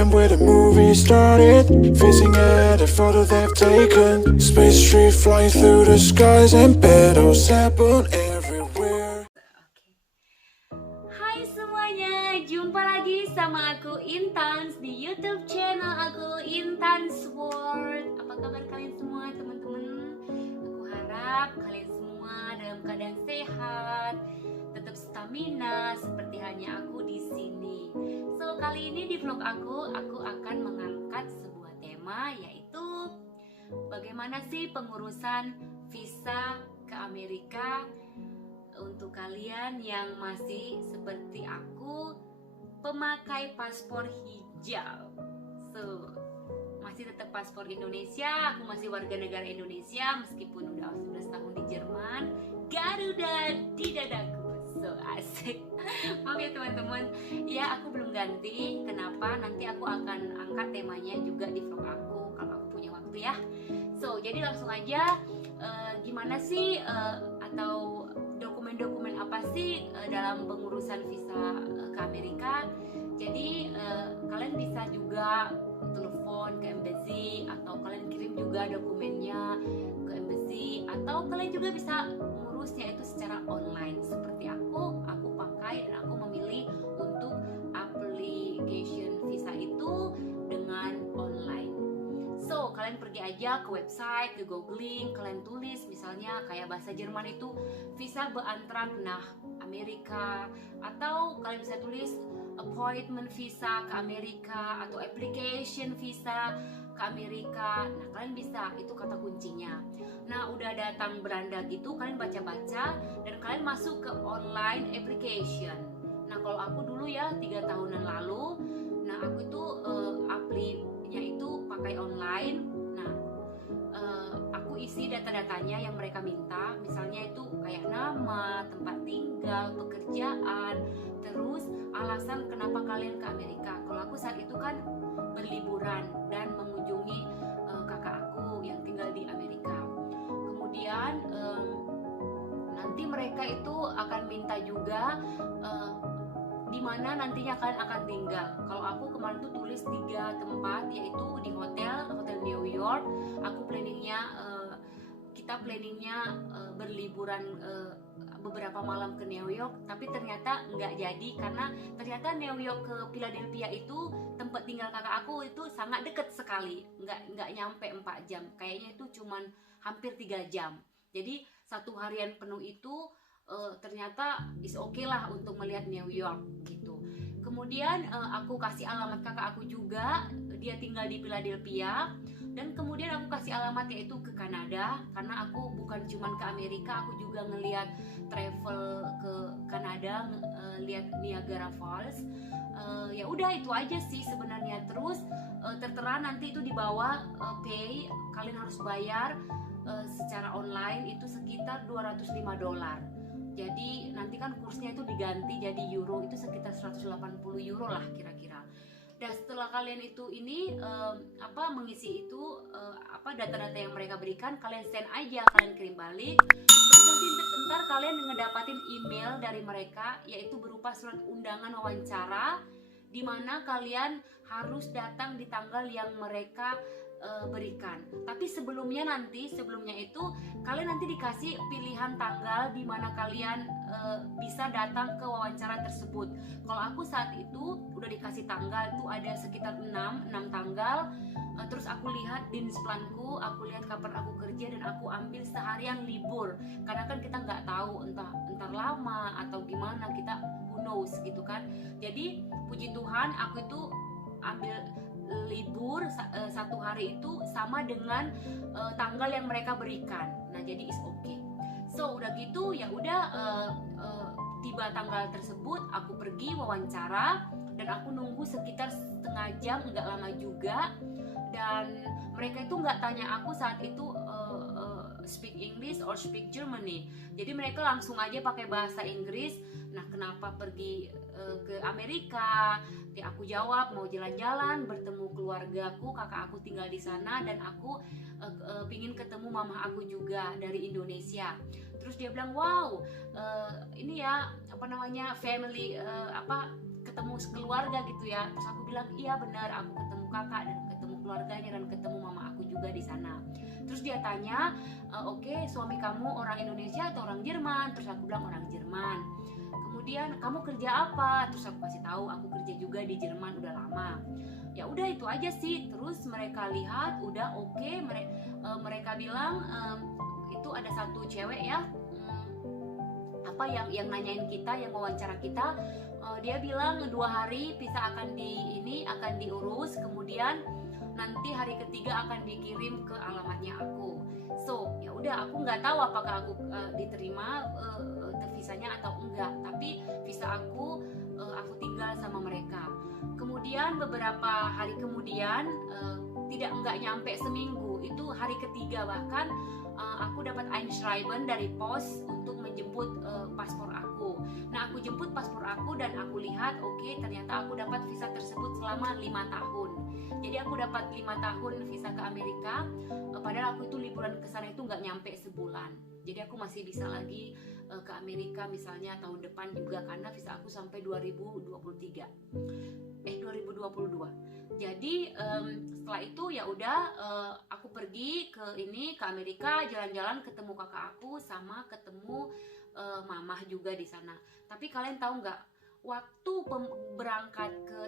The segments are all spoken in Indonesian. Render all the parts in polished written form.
time where the movie started, facing at a photo they've taken. Space tree flying through the skies and battles happen everywhere. Hai semuanya, jumpa lagi sama aku Intans di YouTube channel aku Intans World. Apa kabar kalian semua teman-teman? Aku harap kalian semua dalam keadaan sehat, tetap stamina seperti hanya aku di sini. So kali ini di vlog aku akan mengangkat sebuah tema, yaitu bagaimana sih pengurusan visa ke Amerika untuk kalian yang masih seperti aku pemakai paspor hijau. So, masih tetap paspor Indonesia, aku masih warga negara Indonesia meskipun udah 11 tahun di Jerman. Garuda di dadaku. So asik. Maaf ya teman-teman, ya aku belum ganti. Kenapa? Nanti aku akan angkat temanya juga di vlog aku kalau aku punya waktu ya. So, jadi langsung aja, gimana sih atau dokumen-dokumen apa sih dalam pengurusan visa ke Amerika. Jadi kalian bisa juga telepon ke embassy, atau kalian kirim juga dokumennya ke embassy, atau kalian juga bisa mengurusnya itu secara online seperti aku pakai dan aku memilih untuk application visa itu dengan online. So, kalian pergi aja ke website, ke googling, kalian tulis misalnya kayak bahasa Jerman itu visa beantrag nah Amerika, atau kalian bisa tulis appointment visa ke Amerika atau application visa ke Amerika. Nah, kalian bisa, itu kata kuncinya. Nah, udah datang beranda gitu, kalian baca-baca dan kalian masuk ke online application. Nah, kalau aku dulu ya 3 tahunan lalu, nah aku itu aplikasinya itu pakai online. Nah, aku isi data-datanya yang mereka minta, misalnya itu kayak nama, tempat tinggal, pekerjaan, terus alasan kenapa kalian ke Amerika. Kalau aku saat itu kan berliburan dan mengunjungi kakak aku yang tinggal di Amerika. Kemudian nanti mereka itu akan minta juga di mana nantinya kalian akan tinggal. Kalau aku kemarin tuh tulis 3 tempat, yaitu di hotel New York. Aku kita planningnya berliburan beberapa malam ke New York, tapi ternyata nggak jadi karena ternyata New York ke Philadelphia itu tempat tinggal kakak aku itu sangat dekat sekali, nggak nyampe 4 jam, kayaknya itu cuman hampir 3 jam. Jadi 1 harian penuh itu ternyata is okay lah untuk melihat New York gitu. Kemudian aku kasih alamat kakak aku juga, dia tinggal di Philadelphia. Dan kemudian aku kasih alamat yaitu ke Kanada, karena aku bukan cuma ke Amerika, aku juga ngelihat travel ke Kanada, lihat Niagara Falls. Ya udah itu aja sih sebenarnya. Terus tertera nanti itu di bawah pay, kalian harus bayar secara online itu sekitar $205. Jadi nanti kan kursnya itu diganti jadi euro, itu sekitar 180 euro lah kira-kira. Dan setelah kalian itu mengisi itu data-data yang mereka berikan, kalian send aja, kalian kirim balik. Terus nanti ntar kalian ngedapatin email dari mereka, yaitu berupa surat undangan wawancara, di mana kalian harus datang di tanggal yang mereka berikan. Tapi sebelumnya itu kalian nanti dikasih pilihan tanggal di mana kalian bisa datang ke wawancara tersebut. Kalau aku saat itu udah dikasih tanggal tuh ada sekitar 6 tanggal. Terus aku lihat dinsplanku, aku lihat kapan aku kerja, dan aku ambil seharian libur karena kan kita nggak tahu entar lama atau gimana, kita who knows gitu kan. Jadi puji Tuhan aku itu ambil libur 1 hari itu sama dengan tanggal yang mereka berikan. Nah, jadi is okay. So udah gitu ya udah tiba tanggal tersebut, aku pergi wawancara dan aku nunggu sekitar setengah jam, nggak lama juga. Dan mereka itu nggak tanya aku saat itu speak English or speak Germany. Jadi mereka langsung aja pakai bahasa Inggris. Nah, kenapa pergi ke Amerika? Ya, aku jawab mau jalan-jalan, bertemu keluargaku, kakak aku tinggal di sana, dan aku pingin ketemu mama aku juga dari Indonesia. Terus dia bilang, wow, ini ya family ketemu sekeluarga gitu ya. Terus aku bilang iya benar, aku ketemu kakak dan ketemu keluarganya dan ketemu mama aku juga di sana. Terus dia tanya, oke, suami kamu orang Indonesia atau orang Jerman? Terus aku bilang orang Jerman. Kemudian kamu kerja apa? Terus aku kasih tahu aku kerja juga di Jerman udah lama. Ya udah itu aja sih. Terus mereka lihat udah oke, mereka bilang itu ada satu cewek ya, apa yang nanyain kita, yang wawancara kita, dia bilang 2 hari visa akan diurus, kemudian nanti hari ketiga akan dikirim ke alamatnya aku. So ya udah, aku nggak tahu apakah aku diterima visanya atau enggak, tapi visa aku tinggal sama mereka. Kemudian beberapa hari kemudian, enggak nyampe seminggu, itu hari ketiga bahkan, aku dapat Einschreiben dari pos untuk menjemput paspor aku. Nah, aku jemput paspor aku dan aku lihat, oke, ternyata aku dapat visa tersebut selama 5 tahun. Jadi aku dapat 5 tahun visa ke Amerika, padahal aku itu liburan ke sana itu nggak nyampe sebulan. Jadi aku masih bisa lagi ke Amerika misalnya tahun depan juga, karena visa aku sampai 2022. Jadi setelah itu ya udah, aku pergi ke Amerika, jalan-jalan, ketemu kakak aku sama ketemu mamah juga di sana. Tapi kalian tahu nggak, waktu berangkat ke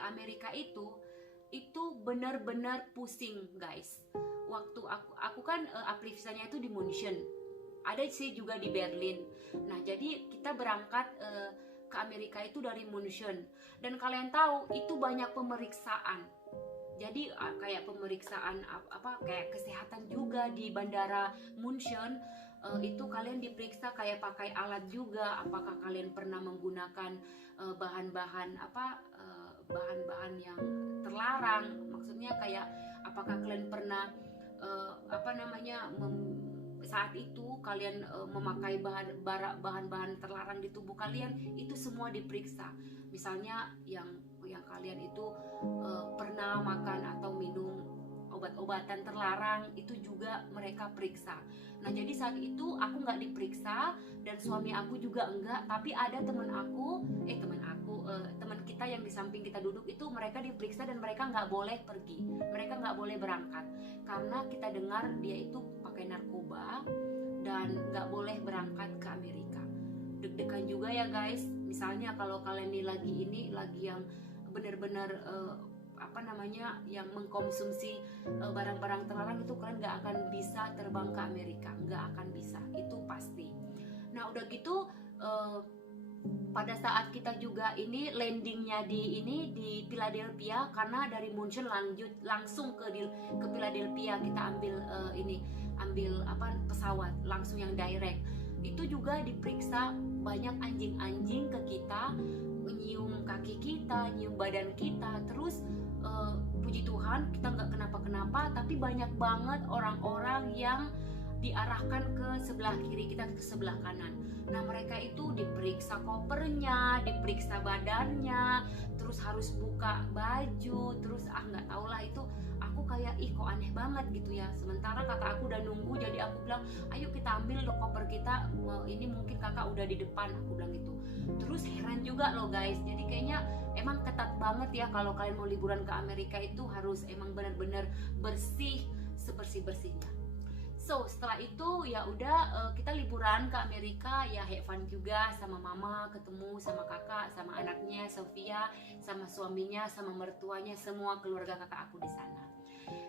Amerika itu benar-benar pusing guys. Waktu aku kan apply visanya itu di München, ada sih juga di Berlin. Nah jadi kita berangkat ke Amerika itu dari München, dan kalian tahu itu banyak pemeriksaan. Jadi kayak pemeriksaan kayak kesehatan juga di bandara München. Itu kalian diperiksa kayak pakai alat juga, apakah kalian pernah menggunakan bahan-bahan yang terlarang. Maksudnya kayak apakah kalian pernah saat itu kalian memakai bahan-bahan terlarang di tubuh kalian, itu semua diperiksa. Misalnya yang kalian itu pernah makan atau minum obat-obatan terlarang, itu juga mereka periksa. Nah jadi saat itu aku nggak diperiksa dan suami aku juga enggak, tapi ada teman kita yang di samping kita duduk itu, mereka diperiksa dan mereka nggak boleh pergi, mereka nggak boleh berangkat karena kita dengar dia itu pakai narkoba dan nggak boleh berangkat ke Amerika. Deg-degan juga ya guys. Misalnya kalau kalian lagi yang benar-benar yang mengkonsumsi barang-barang terlarang, itu kalian nggak akan bisa terbang ke Amerika, nggak akan bisa, itu pasti. Nah udah gitu, pada saat kita juga landingnya di Philadelphia, karena dari München langsung ke Philadelphia, kita ambil pesawat langsung yang direct. Itu juga diperiksa banyak anjing-anjing ke kita, nyium kaki kita, nyium badan kita. Terus puji Tuhan kita nggak kenapa-kenapa, tapi banyak banget orang-orang yang diarahkan ke sebelah kiri, kita ke sebelah kanan. Nah mereka itu diperiksa kopernya, diperiksa badannya, terus harus buka baju, terus nggak tau lah, itu aku kayak kok aneh banget gitu ya. Sementara kakak aku udah nunggu, jadi aku bilang ayo kita ambil koper kita, ini mungkin kakak udah di depan, aku bilang gitu. Terus heran juga loh guys, jadi kayaknya emang ketat banget ya kalau kalian mau liburan ke Amerika, itu harus emang benar-benar bersih, sebersih-bersihnya. So setelah itu ya udah, kita liburan ke Amerika ya, have fun juga sama mama, ketemu sama kakak, sama anaknya Sofia, sama suaminya, sama mertuanya, semua keluarga kakak aku di sana.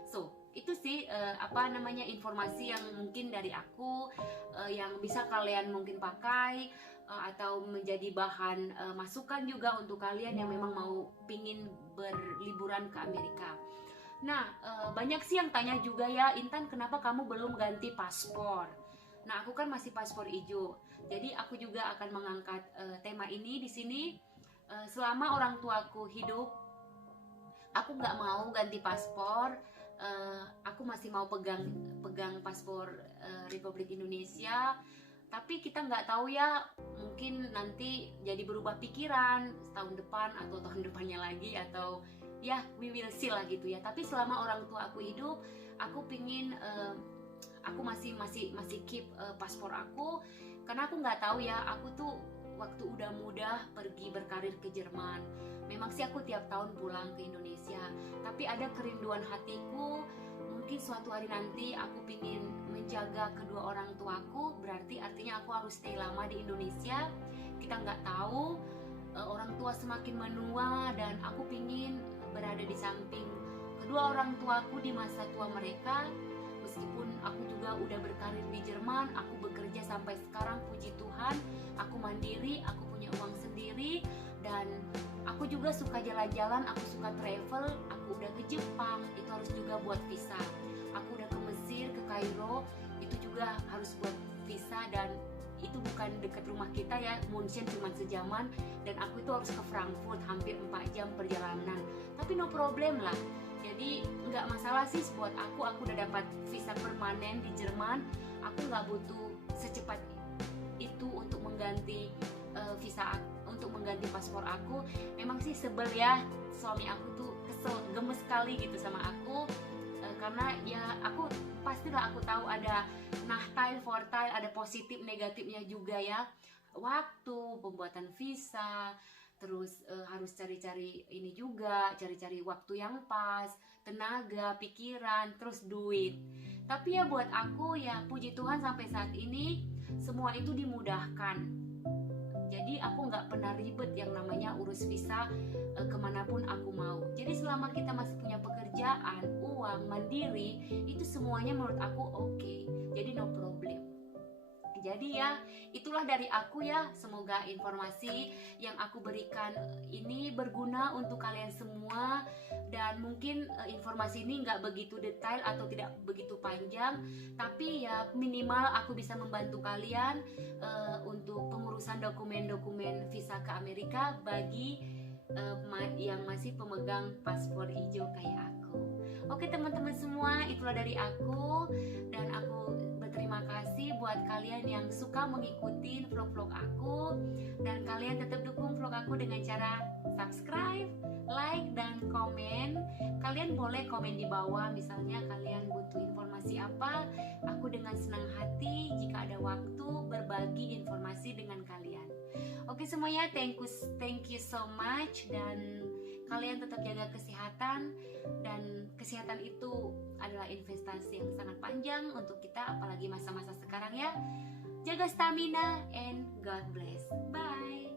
So itu sih informasi yang mungkin dari aku, yang bisa kalian mungkin pakai atau menjadi bahan masukan juga untuk kalian yang memang mau pingin berliburan ke Amerika. Nah, banyak sih yang tanya juga ya, Intan kenapa kamu belum ganti paspor? Nah, aku kan masih paspor hijau. Jadi aku juga akan mengangkat tema ini di sini. Selama orang tuaku hidup, aku nggak mau ganti paspor. Aku masih mau pegang paspor Republik Indonesia. Tapi kita nggak tahu ya, mungkin nanti jadi berubah pikiran tahun depan atau tahun depannya lagi, atau ya we will see lah gitu ya. Tapi selama orang tua aku hidup, aku pingin aku masih keep paspor aku, karena aku nggak tahu ya, aku tuh waktu udah muda pergi berkarir ke Jerman. Memang sih aku tiap tahun pulang ke Indonesia, tapi ada kerinduan hatiku. Mungkin suatu hari nanti aku pingin menjaga kedua orang tuaku, berarti artinya aku harus stay lama di Indonesia. Kita nggak tahu, orang tua semakin menua, dan aku pingin berada di samping kedua orang tuaku di masa tua mereka. Meskipun aku juga udah berkarir di Jerman, aku bekerja sampai sekarang, puji Tuhan, aku mandiri, aku punya uang sendiri, dan aku juga suka jalan-jalan, aku suka travel. Aku udah ke Jepang, itu harus juga buat visa. Aku udah ke Mesir, ke Kairo, itu juga harus buat visa, dan itu bukan dekat rumah kita ya, München cuma sejaman, dan aku itu harus ke Frankfurt hampir 4 jam perjalanan. Tapi no problem lah, jadi nggak masalah sih buat aku udah dapat visa permanen di Jerman. Aku nggak butuh secepat itu untuk mengganti visa, untuk mengganti paspor aku. Memang sih sebel ya, suami aku tuh kesel, gemes sekali gitu sama aku, karena ya aku pastilah aku tahu ada Nachteil, Vorteil, ada positif negatifnya juga ya. Waktu pembuatan visa, terus harus cari-cari ini juga, cari-cari waktu yang pas, tenaga, pikiran, terus duit. Tapi ya buat aku ya puji Tuhan sampai saat ini semua itu dimudahkan. Jadi aku nggak pernah ribet yang namanya urus visa kemanapun aku mau. Jadi selama kita masih punya pekerjaan, uang, mandiri, itu semuanya menurut aku oke. Jadi no problem. Jadi ya itulah dari aku ya, semoga informasi yang aku berikan ini berguna untuk kalian semua. Dan mungkin informasi ini nggak begitu detail atau tidak begitu panjang, tapi ya minimal aku bisa membantu kalian untuk pengurusan dokumen-dokumen visa ke Amerika bagi yang masih pemegang paspor hijau kayak aku. Oke teman-teman semua, itulah dari aku, dan aku berterima kasih buat kalian yang suka mengikuti vlog-vlog aku, dan kalian tetap dukung vlog aku dengan cara subscribe, like, dan komen. Kalian boleh komen di bawah, misalnya kalian butuh informasi apa. Aku dengan senang hati jika ada waktu berbagi informasi dengan kalian. Oke semuanya, thank you so much, dan kalian tetap jaga kesehatan, dan kesehatan itu adalah investasi yang sangat panjang untuk kita, apalagi masa-masa sekarang ya. Jaga stamina and God bless. Bye.